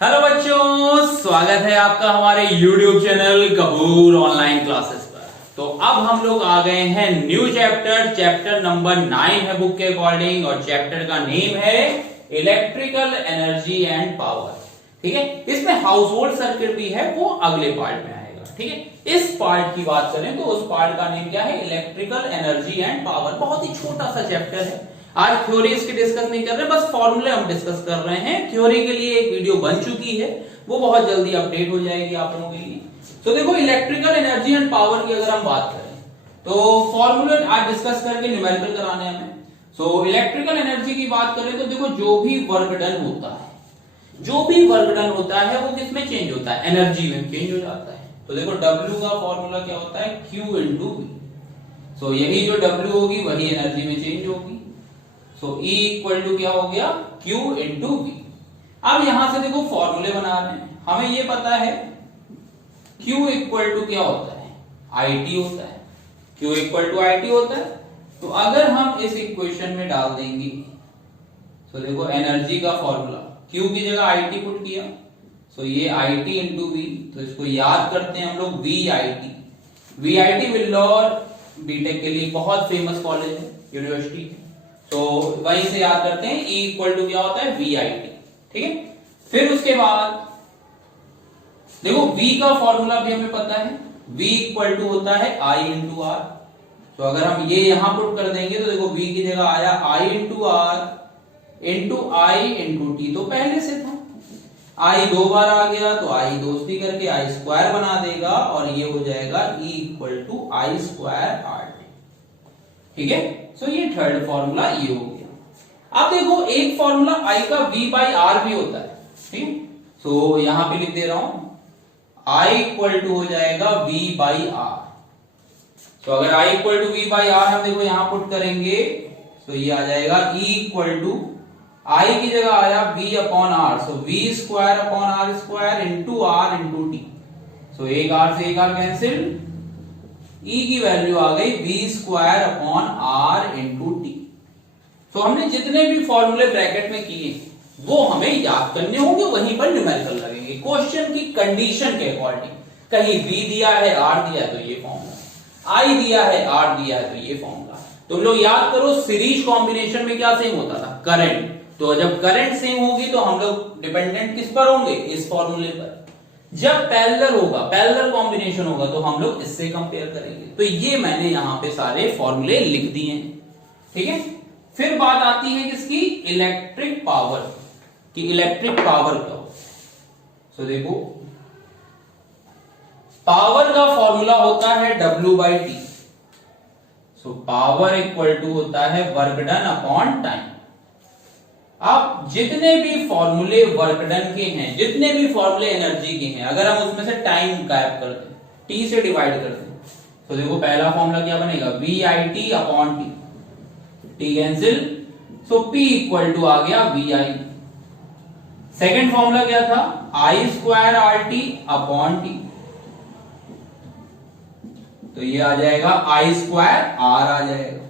Hello बच्चों, स्वागत है आपका हमारे YouTube channel Kapoor online classes पर। तो अब हम लोग आ गए हैं न्यू चैप्टर नंबर 9 है बुक के अकॉर्डिंग, और चैप्टर का नेम है इलेक्ट्रिकल एनर्जी एंड पावर। ठीक है, इसमें हाउस होल्ड सर्किट भी है, वो अगले पार्ट में आएगा। ठीक है, इस पार्ट की बात करें तो उस पार्ट का नेम क्या है, इलेक्ट्रिकल एनर्जी एंड पावर। बहुत ही छोटा सा चैप्टर है। आज थ्योरी इसकी डिस्कस नहीं कर रहे, बस फॉर्मूले हम डिस्कस कर रहे हैं। थ्योरी के लिए एक वीडियो बन चुकी है, वो बहुत जल्दी अपडेट हो जाएगी आप लोगों के लिए। तो देखो, इलेक्ट्रिकल एनर्जी एंड पावर की अगर हम बात करें तो फॉर्मूले आज डिस्कस करके न्यूमेरिकल कराने हमें। सो इलेक्ट्रिकल एनर्जी की बात करें तो देखो, जो भी वर्क डन होता है वो किसमें चेंज होता है, एनर्जी में चेंज हो जाता है। तो देखो, W का फॉर्मूला क्या होता है, Q इंटू V। सो यही जो W होगी वही एनर्जी में चेंज होगी। सो E इक्वल टू क्या हो गया, Q इंटू V। अब यहां से देखो फॉर्मूले बना रहे हैं, हमें ये पता है Q इक्वल टू क्या होता है, IT होता है। Q इक्वल टू IT होता है। तो अगर हम इस इक्वेशन में डाल देंगे तो देखो, एनर्जी का फॉर्मूला Q की जगह IT पुट किया, सो ये IT इंटू V। तो इसको याद करते हैं हम लोग, VIT विल्लोर बीटेक के लिए बहुत फेमस कॉलेज है, यूनिवर्सिटी है। तो वहीं से याद करते हैं, E इक्वल टू क्या होता है, VIT। ठीक है, फिर उसके बाद देखो V का फॉर्मूला भी हमें पता है, V इक्वल टू होता है I इंटू R। तो अगर हम ये यहां पुट कर देंगे तो देखो, V की जगह आया I into R into I into T। तो पहले से था, I दो बार आ गया तो I दोस्ती करके I स्क्वायर बना देगा, और ये हो जाएगा E equal to I square R। ठीक है, सो ये थर्ड फॉर्मूला ये हो गया। अब देखो, एक फॉर्मूला I का V बाई R भी होता है। ठीक है, सो यहां पे लिख दे रहा हूं, I इक्वल टू हो जाएगा V बाई R। तो अगर I equal to V by R हम देखो यहां पुट करेंगे तो ये आ जाएगा E इक्वल टू I की जगह आया V अपॉन R, सो V square upon R square into R into T। सो एक R से एक R कैंसिल, E की वैल्यू आ गई V square upon R into T। तो हमने जितने भी फॉर्मूले ब्रैकेट में किए वो हमें याद करने होंगे, वहीं पर न्यूमेरिकल लगेंगे क्वेश्चन की कंडीशन के अकॉर्डिंग। कहीं V दिया है, R दिया है तो ये फॉर्मूला, I दिया है, R दिया है तो ये फॉर्मूला। तुम लोग याद करो, सीरीज कॉम्बिनेशन में क्या सेम होता था, करंट। तो जब करंट सेम होगी तो हम लोग डिपेंडेंट किस पर होंगे, इस फॉर्मूले पर। जब पैरेलल होगा, पैरेलल कॉम्बिनेशन होगा तो हम लोग इससे कंपेयर करेंगे। तो ये मैंने यहां पे सारे फॉर्मूले लिख दिए हैं। ठीक है, फिर बात आती है किसकी, इलेक्ट्रिक पावर की। इलेक्ट्रिक पावर क्या हो, सो देखो, पावर का फॉर्मूला होता है W by T। So power equal to होता है वर्क डन अपॉन टाइम। आप जितने भी फॉर्मूले वर्क डन के हैं, जितने भी फॉर्मूले एनर्जी के हैं, अगर हम उसमें से टाइम गायब कर दें, T से डिवाइड कर दें, तो देखो पहला फॉर्मूला क्या बनेगा, VIT upon T cancel, so P equal to आ गया VI। सेकेंड फॉर्मूला क्या था, I square RT upon T। तो ये आ जाएगा I स्क्वायर R आ जाएगा।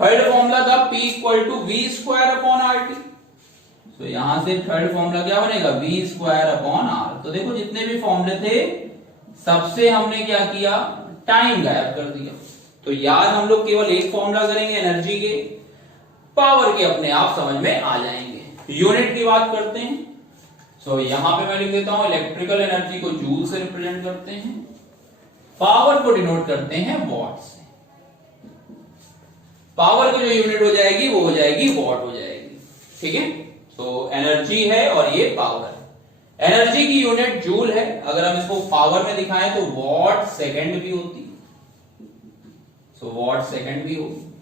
थर्ड फॉर्मूला था P equal to V square upon RT। तो यहां से थर्ड फॉर्मूला क्या बनेगा, V स्क्वायर अपॉन R। तो देखो, जितने भी फॉर्मूले थे सबसे हमने क्या किया, टाइम गायब कर दिया। तो याद हम लोग केवल एक फॉर्मूला करेंगे एनर्जी के, पावर के अपने आप समझ में आ जाएंगे। यूनिट की बात करते हैं, सो यहां पे मैं लिख देता हूं, इलेक्ट्रिकल एनर्जी को जूल से रिप्रेजेंट करते हैं, पावर को डिनोट करते हैं वॉट से। पावर की जो यूनिट हो जाएगी वो हो जाएगी वॉट हो जाएगी। ठीक है, तो एनर्जी है और ये पावर है। एनर्जी की यूनिट जूल है, अगर हम इसको पावर में दिखाएं तो वॉट सेकंड भी होती, सो वॉट सेकंड भी होगी।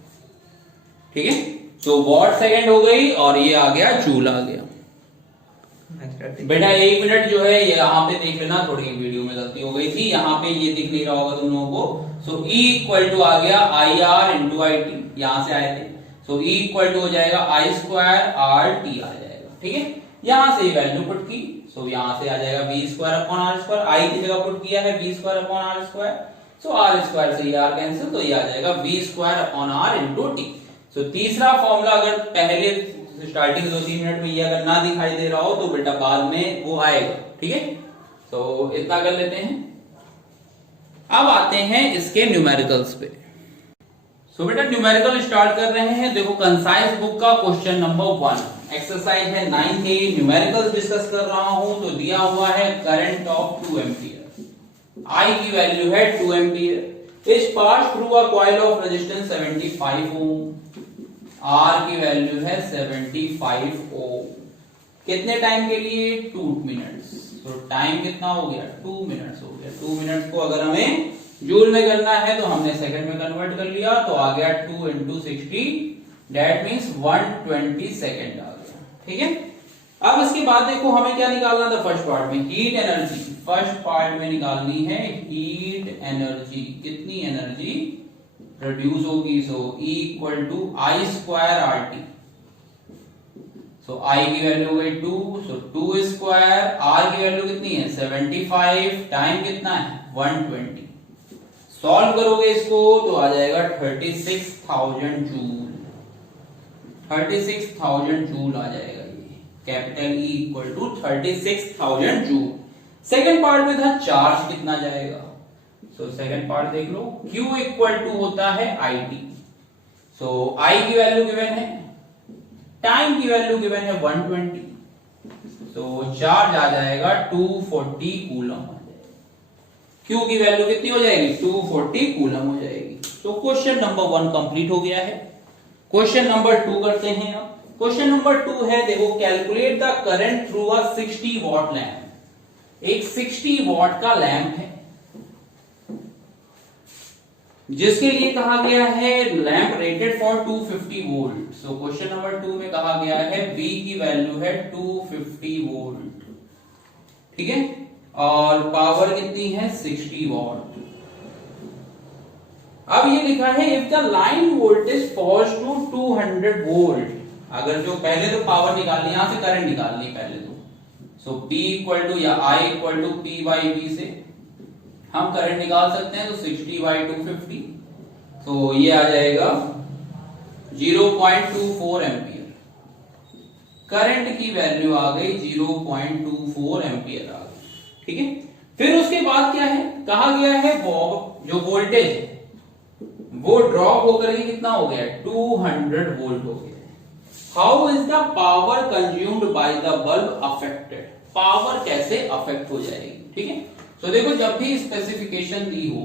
ठीक है, तो वॉट सेकंड हो गई, और ये आ गया जूल आ गया। बेटा 1 मिनट जो है यहाँ पे देख लेना, थोड़ी वीडियो में गलती हो गई थी, यहाँ पे ये दिख नहीं रहा होगा तुम लोगों को। सो E इक्वल टू आ गया IR इंटू IT, यहां से आए थे। सो E इक्वल टू हो जाएगा I स्क्वायर RT आ जाएगा। ठीक है, यहां से वैल्यू पुट की, सो यहां से आ जाएगा V square upon R square. I की जगह पुट किया है V square upon R square, so R square से ये R कैंसिल, तो ये आ जाएगा V square upon R into T। So तीसरा फॉर्मूला अगर पहले स्टार्टिंग 2-3 मिनट में ये अगर ना दिखाई दे रहा हो तो बेटा बाद में वो आएगा, ठीक है। तो इतना कर लेते हैं। अब आते हैं इसके न्यूमेरिकल्स पे। सो बेटा न्यूमेरिकल स्टार्ट कर रहे हैं। देखो कंसाइज बुक का क्वेश्चन नंबर 1 एक्सरसाइज है 9A, न्यूमेरिकल्स डिस्कस कर रहा हूं। तो दिया हुआ है करंट ऑफ 2 एम्पियर, I की वैल्यू है 2 ampere, is pass through a coil of resistance 75 ohm, R की वैल्यू है 75 ओम। कितने टाइम के लिए? 2 मिनट्स। तो टाइम कितना हो गया? 2 मिनट्स हो गया। 2 मिनट्स को अगर हमें जूल में करना है तो हमने सेकंड में कन्वर्ट कर लिया, तो आ गया 2 × 60, दैट मींस 120 सेकंड आ गया, ठीक है। अब इसके बाद देखो हमें क्या निकालना था फर्स्ट पार्ट में, हीट एनर्जी। फर्स्ट पार्ट में निकालनी है हीट एनर्जी, कितनी एनर्जी प्रोड्यूस होगी। सो E = I² RT। So I की वैल्यू हो गई 2, सो 2², R की वैल्यू कितनी है 75, टाइम कितना है 120। सॉल्व करोगे इसको तो आ जाएगा 36,000 जूल, 36,000 जूल आ जाएगा ये, capital E = 36,000 joule. Second part में था चार्ज कितना जाएगा। सो सेकंड पार्ट देख लो, Q = होता है IT। सो I की वैल्यू गिवन है, टाइम की वैल्यू गिवन है 120, सो चार्ज आ जाएगा 240 कूलम। Q की वैल्यू कितनी हो जाएगी 240 कूलम हो जाएगी। तो क्वेश्चन नंबर 1 कंप्लीट हो गया है। क्वेश्चन नंबर 2 करते हैं अब। क्वेश्चन नंबर 2 है, देखो calculate the current through a 60 what lamp. एक 60 वॉट का लैंप है जिसके लिए कहा गया है lamp rated for 250 volt. So question number 2 में कहा गया है V की वैल्यू है 250 वोल्ट, ठीक है, और पावर कितनी है 60 वॉट। अब ये लिखा है if the line voltage falls to 200 volt. अगर जो पहले तो पावर निकालनी, यहां से करंट निकालनी पहले तो। सो P = या I = P/V से हम करंट निकाल सकते हैं। तो 60/250, तो ये आ जाएगा 0.24 एम्पियर। करंट की वैल्यू आ गई 0.24 एम्पियर आ गई, ठीक है। फिर उसके बाद क्या है, कहा गया है जो वोल्टेज है वो ड्रॉप होकर के कितना हो गया 200 वोल्ट हो गया। How is the power consumed by the bulb affected. Power कैसे अफेक्ट हो जाएगी, ठीक है। तो देखो जब भी स्पेसिफिकेशन दी हो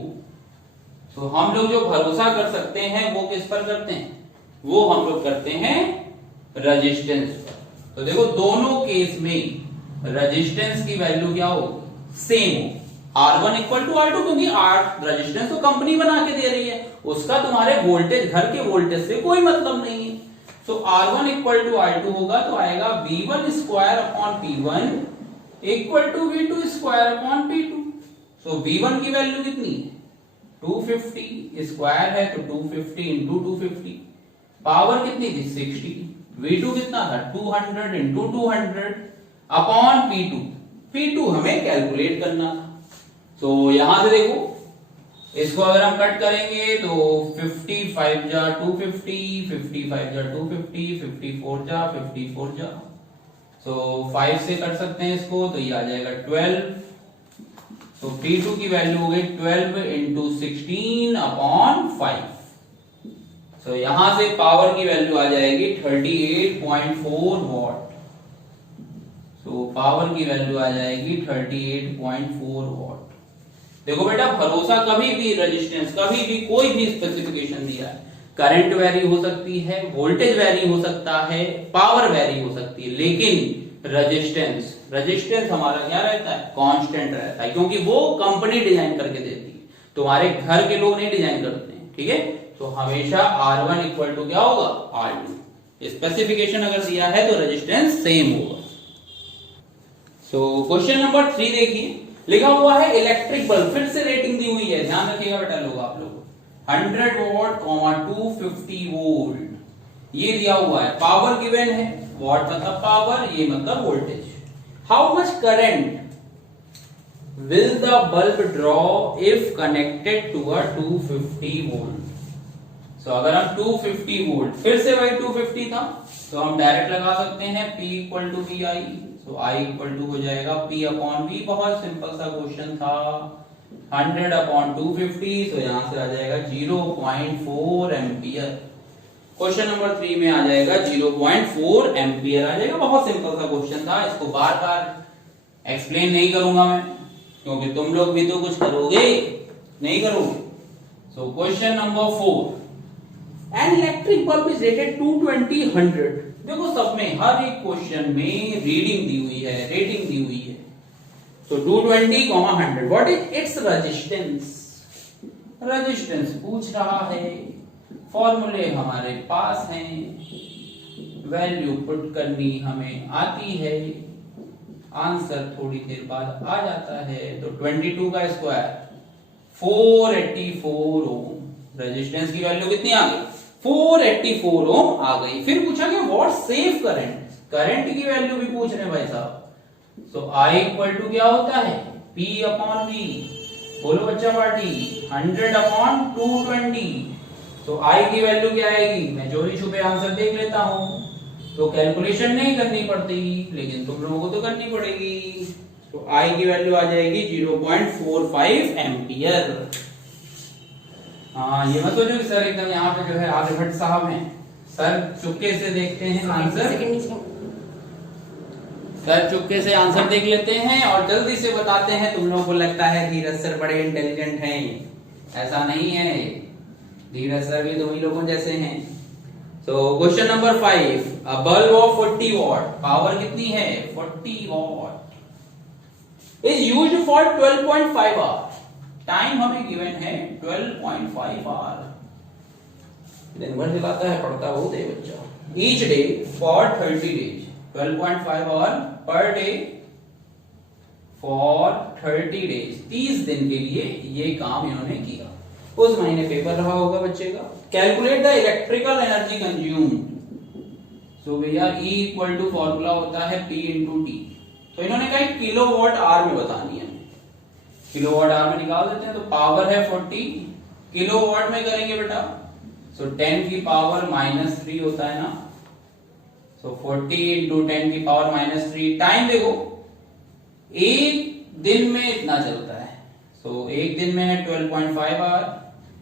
तो हम लोग जो भरोसा कर सकते हैं वो किस पर करते हैं, वो हम लोग करते हैं रेजिस्टेंस पर। तो देखो दोनों केस में रेजिस्टेंस की वैल्यू क्या हो, सेम हो, R1 = R2, क्योंकि रेजिस्टेंस तो कंपनी बना के दे रही है, उसका तुम्हारे वोल्टेज घर के वोल्टेज से कोई मतलब नहीं है। सो R1 = R2 होगा तो आएगा V1² P1 = V2² P2। सो V1 की वैल्यू कितनी है 250, स्क्वायर है तो 250 × 250, पावर कितनी थी 60, V2 कितना था 200 × 200 अपॉन P2। P2 हमें कैलकुलेट करना था। तो यहां से देखो इसको अगर हम कट करेंगे तो 55 जा 250, 55 जा 250, 54 जा 54 जा, सो 5 से कर सकते हैं इसको, तो ये आ जाएगा 12। तो P2 की वैल्यू हो गई 12 × 16 अपॉन 5। सो यहां से पावर की वैल्यू आ जाएगी 38.4 वॉट। सो पावर की वैल्यू आ जाएगी 38.4 वॉट। देखो बेटा भरोसा कभी भी रेजिस्टेंस, कभी भी कोई भी स्पेसिफिकेशन दिया है, करंट वेरी हो सकती है, वोल्टेज वेरी हो सकता है, पावर वेरी हो सकती है, लेकिन रेजिस्टेंस हमारा क्या रहता है कांस्टेंट रहता है, क्योंकि वो कंपनी डिजाइन करके देती है, तुम्हारे घर के लोग नहीं डिजाइन करते हैं, ठीक है। तो हमेशा R1 = क्या होगा R2। स्पेसिफिकेशन अगर दिया है तो रेजिस्टेंस सेम होगा। सो क्वेश्चन नंबर 3 देखिए, लिखा हुआ है इलेक्ट्रिक बल्ब, फिर से रेटिंग दी हुई है, ध्यान रखिएगा बेटा लोग आप लोग, 100 वॉट 250 वोल्ट ये दिया हुआ है, पावर गिवन है, वॉट मतलब पावर, ये मतलब voltage. How much current will the bulb draw if connected to a 250 volt। सो अगर हम 250 वोल्ट, फिर से वही 250 था, तो हम डायरेक्ट लगा सकते हैं P equal to V I. So I equal to हो जाएगा P अपॉन V। बहुत सिंपल सा क्वेश्चन था, 100 अपॉन 250, तो यहां से आ जाएगा 0.4 एम्पियर। क्वेश्चन नंबर 3 में आ जाएगा 0.4 एम्पियर आ जाएगा। बहुत सिंपल सा क्वेश्चन था, इसको बार बार एक्सप्लेन नहीं करूंगा मैं, क्योंकि तुम लोग भी तो कुछ करोगे, नहीं करोगे। सो question number 4, an electric bulb is rated 220 100। देखो सब में हर एक क्वेश्चन में रीडिंग दी हुई है, रेटिंग दी हुई है। सो 220, 100, what is its resistance? Resistance पूछ रहा है, फॉर्मूले हमारे पास हैं, वैल्यू पुट करनी हमें आती है, आंसर थोड़ी देर बाद आ जाता है। तो 22 का स्क्वायर 484 ओम। रेजिस्टेंस की वैल्यू कितनी आ गई? 484 ओम आ गई। फिर पूछा कि व्हाट सेफ करंट? करंट की वैल्यू भी पूछ रहे हैं भाई साहब। सो I इक्वल टू क्या होता है? P upon V। बोलो बच्चा पार्टी, 100 अपॉन 220। तो I की वैल्यू क्या आएगी? मैं चोरी छुपे आंसर देख लेता हूं, तो कैलकुलेशन नहीं करनी पड़ती, लेकिन तुम लोगों को तो करनी पड़ेगी। तो I की वैल्यू आ जाएगी 0.45 एम्पियर। हाँ, ये मत सोचो कि सर एकदम यहाँ पे जो है आर्यभट्ट साहब हैं, सर चुपके से देखते हैं आंसर, सर चुपके से आंसर देख लेते हैं और जल्दी से बताते हैं। तुम लोगों को लगता है धीरज सर बड़े इंटेलिजेंट हैं, ऐसा नहीं है, धीरज सर भी तुम ही लोगों जैसे हैं। So question number 5, a bulb of 40 watt, power कितनी है? 40 watt is used for 12.5 hour. Time हमें गिवन है 12.5 आवर। दिन भर चलाता है, पढ़ता बहुत है बच्चा। Each day for 30 days, 12.5 hour per day for 30 days, 30 दिन के लिए ये काम इन्होंने किया। उस महीने पेपर रहा होगा बच्चे का। Calculate the electrical energy consumed. So भैया E इक्वल टू फॉर्मूला होता है P इंटू टी। तो इन्होंने कहा किलोवाट आवर में बतानी है, किलोवाट आवर में निकाल देते हैं। तो पावर है 40, किलोवाट में करेंगे बेटा, सो 10 की पावर -3 होता है ना। सो 40 इंटू 10 की पावर -3। टाइम देखो, एक दिन में इतना चलता है, सो एक दिन में है 12.5 आवर,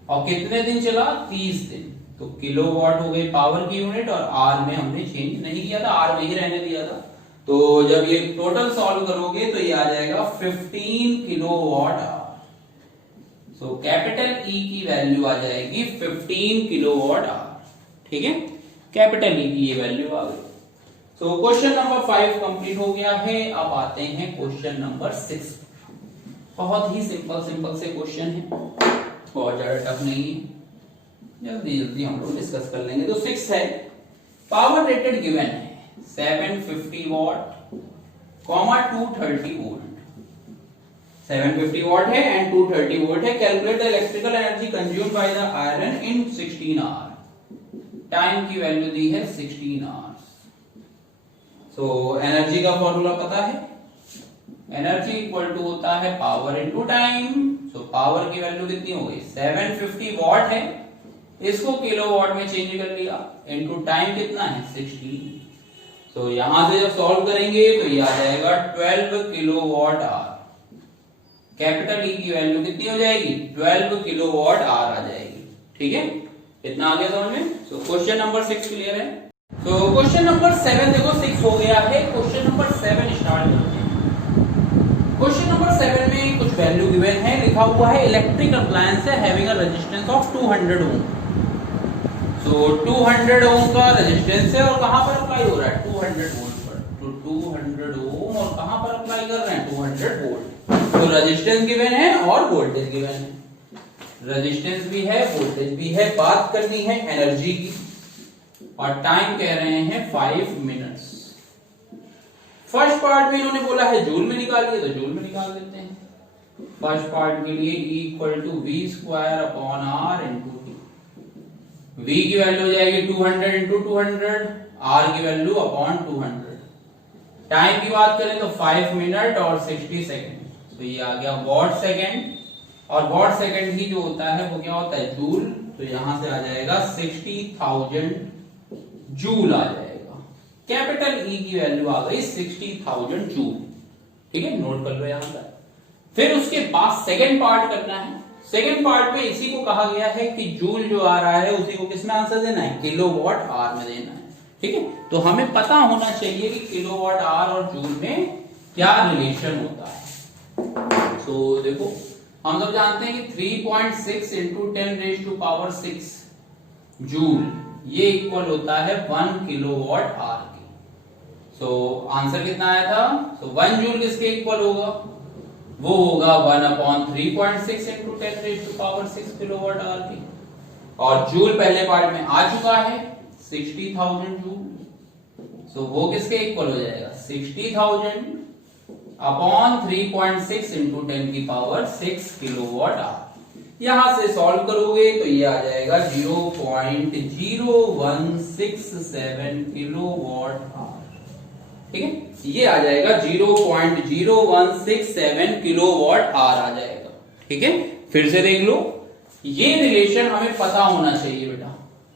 और कितने दिन चला? 30 दिन। तो किलोवाट हो गई पावर की यूनिट, और आर में हमने चेंज नहीं किया था, आर में ही रहने दिया था। तो जब ये टोटल सॉल्व करोगे तो ये आ जाएगा 15 kilowatt hour. So capital E की वैल्यू आ जाएगी 15 किलोवाट आवर। ठीक है, कैपिटल E की ये वैल्यू आ गई। सो क्वेश्चन नंबर 5 कंप्लीट हो गया है। अब आते हैं क्वेश्चन नंबर 6। बहुत ही सिंपल से क्वेश्चन है, बहुत ज्यादा टफ नहीं है, जल्दी जल्दी हम लोग डिस्कस कर लेंगे। तो 6 है, पावर रेटेड गिवन है 750 वॉट, 230 वोल्ट। 750 वॉट है एंड 230 वोल्ट है। Calculate the electrical energy consumed by the iron in 16 hour. Time की वैल्यू दी है 16 आवर्स। सो एनर्जी का फॉर्मूला पता है, एनर्जी इक्वल टू होता है power into time. So power की वैल्यू कितनी हो गई? 750 वॉट है, इसको किलोवाट में चेंज कर लिया, इनटू टाइम कितना है? 16। सो यहां से जब सॉल्व करेंगे तो ये आ जाएगा 12 किलोवाट आवर। कैपिटल E की वैल्यू कितनी हो जाएगी? 12 किलोवाट आवर आ जाएगी। ठीक है, इतना आ गया समझ में। सो क्वेश्चन नंबर 6 क्लियर है। तो क्वेश्चन नंबर 7 देखो, 6 हो गया है, क्वेश्चन नंबर 7 स्टार्ट करते हैं। क्वेश्चन नंबर 7 में कुछ वैल्यू गिवन है, लिखा हुआ है इलेक्ट्रिक अप्लायंस है हैविंग अ रेजिस्टेंस ऑफ 200 ओम। सो 200 ओम का रेजिस्टेंस है और कहां पर अप्लाई हो रहा है? 200 वोल्ट पर। तो 200 ओम और कहां पर अप्लाई कर रहे हैं? 200 वोल्ट। तो रेजिस्टेंस गिवन है और वोल्टेज गिवन है, रेजिस्टेंस भी है, वोल्टेज भी है। बात करनी है एनर्जी की, और टाइम कह रहे हैं 5 मिनट्स। फर्स्ट पार्ट में इन्होंने बोला है जूल में निकालिए, तो जूल में निकाल देते हैं। फर्स्ट पार्ट के लिए E equal to V square upon R into T. V की वैल्यू हो जाएगी 200 इंटू 200, R की वैल्यू अपॉन 200। टाइम की बात करें तो 5 मिनट और 60 सेकेंड, तो ये आ गया वॉट सेकेंड, और वॉट सेकंड ही जो होता है वो क्या होता है, जूल। तो यहां से आ जाएगा 60,000 जूल आ जाएगा। कैपिटल ई की वैल्यू आ गई 60,000 जूल। ठीक है, नोट कर लो यहां तक। फिर उसके बाद सेकंड पार्ट करना है। सेकंड पार्ट में इसी को कहा गया है कि जूल जो आ रहा है उसी को किसमें आंसर देना है, किलोवाट आवर में देना है। ठीक है, तो हमें पता होना चाहिए कि किलोवाट आवर और जूल में क्या रिलेशन होता है। तो देखो हम सब जानते हैं कि 3.6 इंटू 10⁻⁶ जूल ये इक्वल होता है 1 किलोवाट आवर की। सो आंसर कितना आया था, तो 1 जूल किसके इक्वल होगा, वो होगा 1/3.6 इंटू 10⁻⁶ किलोवाट आवर की। और जूल पहले पार्ट में आ चुका है 60,000 जूल। सो वो किसके इक्वल हो जाएगा, 60,000 अपॉन 3.6 इंटू 10⁻⁶ किलोवाट आवर। यहां से सॉल्व करोगे तो ये आ जाएगा 0.0167 किलोवाट आवर। ठीक है, ये आ जाएगा 0.0167 किलोवाट आवर आ जाएगा। ठीक है, फिर से देख लो, ये रिलेशन हमें पता होना चाहिए बेटा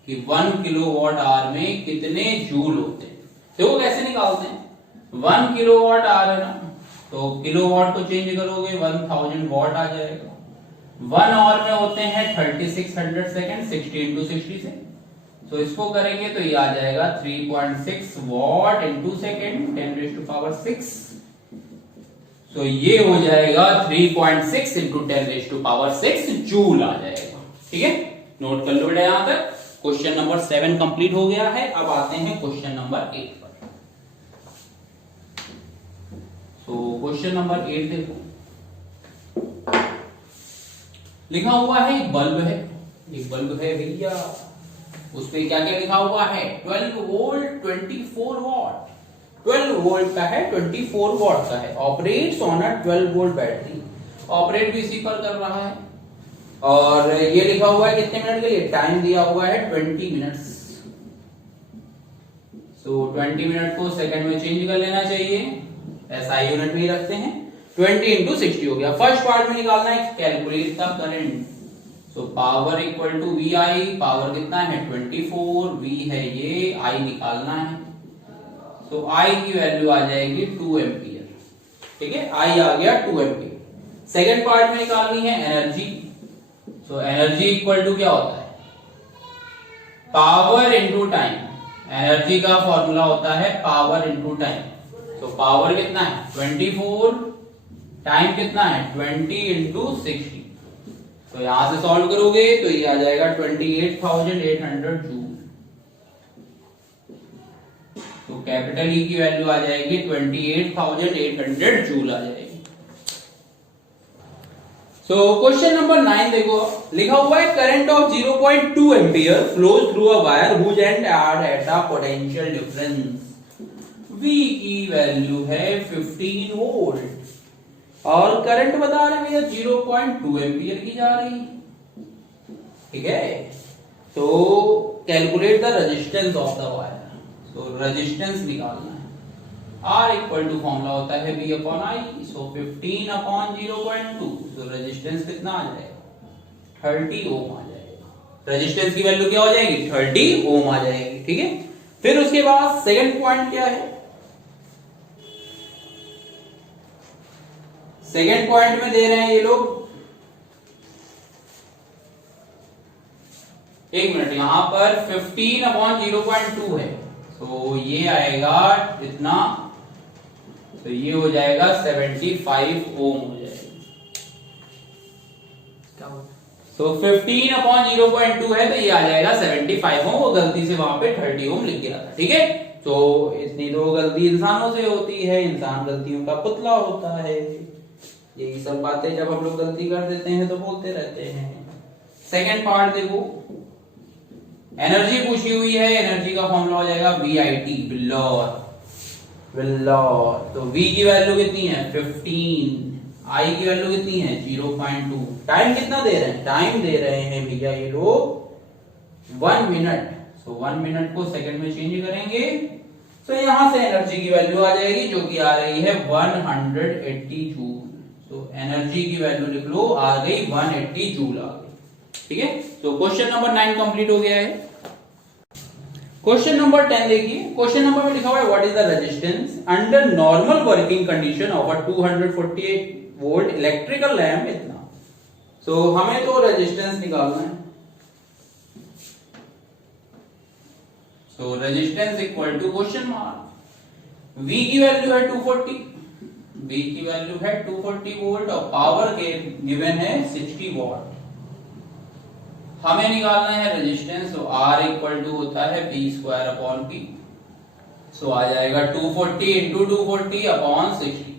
कि 1 किलोवाट आवर में कितने जूल होते हैं। देखो कैसे निकालते हैं, 1 किलोवाट आवर है ना, तो किलोवाट को चेंज करोगे 1000 वॉट आ जाएगा। 1 आवर में होते हैं 3600 सेकंड, 60 इंटू 60 से। तो इसको करेंगे तो ये आ जाएगा 3.6 वॉट इंटू सेकेंड 10⁻⁶। तो ये हो जाएगा 3.6 इंटू 10⁻⁶ जूल आ जाएगा। ठीक है, नोट कर लो बेटा यहां तक। क्वेश्चन नंबर 7 कंप्लीट हो गया है। अब आते हैं क्वेश्चन नंबर 8 पर। तो क्वेश्चन नंबर 8 देखो, लिखा हुआ है एक बल्ब है, एक बल्ब है भैया, उसपे क्या क्या लिखा हुआ है, 12 वोल्ट 24 वॉट। 12 वोल्ट का है, 24 वॉट का है। Operates on a 12 volt battery, operate भी इसी पर कर रहा है। और ये लिखा हुआ है कितने मिनट के लिए, टाइम दिया हुआ है 20 मिनट्स। सो 20 मिनट को सेकंड में चेंज कर लेना चाहिए, एसआई यूनिट में ही रखते हैं। 20 इंटू 60 हो गया। फर्स्ट पार्ट में निकालना है calculate the current. So power equal to V I, power कितना है 24, वी है ये, आई निकालना है। तो आई की वैल्यू आ जाएगी 2 एम्पियर। ठीक है, आई आ गया 2 एम्पियर। सेकंड पार्ट में निकालनी है energy. So energy equal to क्या होता है, पावर इंटू टाइम। एनर्जी का फॉर्मूला होता है पावर इंटू टाइम। तो पावर कितना है 24, टाइम कितना है 20 इंटू 60। तो यहां से सॉल्व करोगे तो ये आ जाएगा 28,800 जूल। तो कैपिटल ई की वैल्यू आ जाएगी 28,800 जूल आ जाएगी। सो क्वेश्चन नंबर 9 देखो, लिखा हुआ है current of 0.2 ampere flows through a wire whose end are at a potential difference. V की वैल्यू है 15 वोल्ट और करंट बता रहे हैं 0.2 एम्पियर की जा रही। ठीक है, तो calculate the resistance of the wire. तो रेजिस्टेंस निकालना है। R इक्वल टू फॉर्मूला होता है V upon I। So 15 upon 0.2, तो रेजिस्टेंस कितना आ जाएगा 30 ओम आ जाएगा। रेजिस्टेंस की वैल्यू क्या हो जाएगी 30 ओम आ जाएगी। ठीक है, फिर उसके बाद सेकंड पॉइंट क्या है, सेकेंड पॉइंट में दे रहे हैं ये लोग, एक मिनट, यहां पर 15 अपॉन 0.2 है, तो ये आएगा इतना, तो ये हो जाएगा 75 ओम हो जाएगा। तो 15 अपॉन 0.2 है तो ये आ जाएगा 75 ओम। वो गलती से वहां पे 30 ओम लिख गया था। ठीक है, तो इतनी तो गलती इंसानों से होती है, इंसान गलतियों का पुतला होता है। यही सब बातें जब हम लोग गलती कर देते हैं तो बोलते रहते हैं। सेकंड पार्ट देखो, एनर्जी पूछी हुई है, एनर्जी का फॉर्मूला हो जाएगा VIT, विल्लॉर। तो V की वैल्यू कितनी है 15, I की वैल्यू कितनी है 0.2। टाइम कितना दे रहे हैं, टाइम दे रहे हैं भैया ये लोग 1 मिनट। सो 1 मिनट को सेकंड में चेंज करेंगे तो यहां से एनर्जी की वैल्यू आ जाएगी जो कि आ रही है 180 जूल। तो एनर्जी की वैल्यू लिख लो, आ गई 180 जूल आ गई। ठीक है, तो क्वेश्चन नंबर 9 कंप्लीट हो गया है। क्वेश्चन नंबर 10 देखिए, क्वेश्चन नंबर में लिखा हुआ है what is the resistance under normal working condition of a 248 volt electrical lamp इतना। सो हमें तो रेजिस्टेंस निकालना है। So resistance equal to question mark, V की वैल्यू है 240, V की वैल्यू है 240 वोल्ट और पावर गिवन है 60 वॉट। हमें निकालना है रेजिस्टेंस, तो R इक्वल टू होता है V स्क्वायर अपॉन P। सो आ जाएगा 240 इंटू 240 अपॉन 60,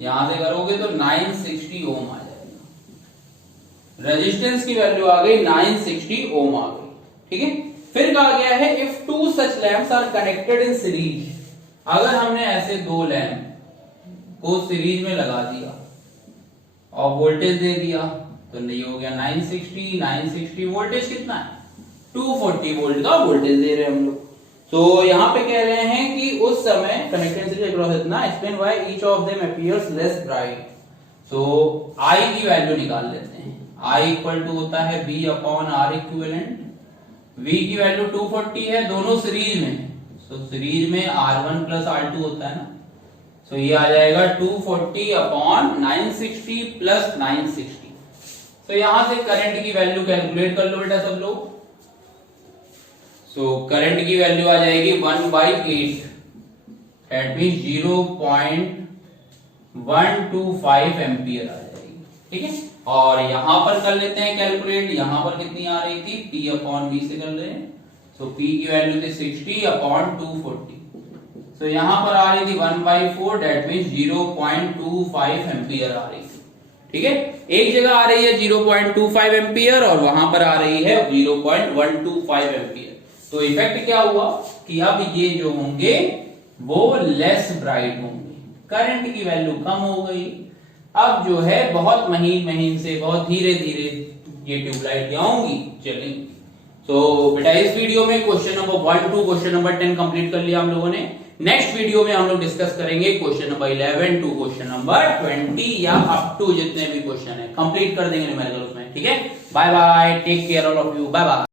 यहां से करोगे तो 960 ओम आ जाएगा। रेजिस्टेंस की वैल्यू आ गई 960 ओम आ गई। ठीक है, फिर कहा गया है if two such lamps are connected in series, अगर हमने ऐसे दो लैंप को सीरीज में लगा दिया और वोल्टेज दे दिया तो नहीं हो गया 960 वोल्टेज कितना है 240 वोल्ट का वोल्टेज दे रहे हैं हम लोग। तो यहां पे कह रहे हैं कि उस समय कनेक्टेड सीरीज अक्रॉस इतना, explain why each of them appears less bright. So I की वैल्यू निकाल लेते हैं। I इक्वल टू होता है V upon R equivalent. V की वैल्यू 240 है, दोनों सीरीज में, सो सीरीज में R1 प्लस R2 होता है ना, सो ये आ जाएगा 240 अपॉन 960 प्लस 960। तो यहां से करंट की वैल्यू कैलकुलेट कर लो बेटा सब लोग। सो करंट की वैल्यू आ जाएगी 1/8, दैट मींस 0.125 एम्पियर आ जाएगी। ठीक है, और यहां पर कर लेते हैं कैलकुलेट, यहां पर कितनी आ रही थी P अपॉन V से कर रहे हैं। सो P की वैल्यू थी 60 अपॉन 240, सो यहां पर आ रही थी 1/4, दैट मींस 0.25 एम्पियर आ रही थी। ठीक है, एक जगह आ रही है 0.25 एम्पियर और वहां पर आ रही है 0.125 एम्पियर। तो इफेक्ट क्या हुआ कि अब ये जो होंगे वो लेस ब्राइट होंगे, करंट की वैल्यू कम हो गई। अब जो है बहुत महीन महीन से, बहुत धीरे धीरे ये ट्यूबलाइट क्या होंगी, चलेंगी। तो बेटा इस वीडियो में question number 1 to question number 10 complete कर लिया हम लोगों ने। नेक्स्ट वीडियो में हम लोग डिस्कस करेंगे question number 11 to question number 20 या अप टू जितने भी क्वेश्चन है कंप्लीट कर देंगे न्यूमेरिकल उसमें। ठीक है, bye bye, take care all of you, bye bye.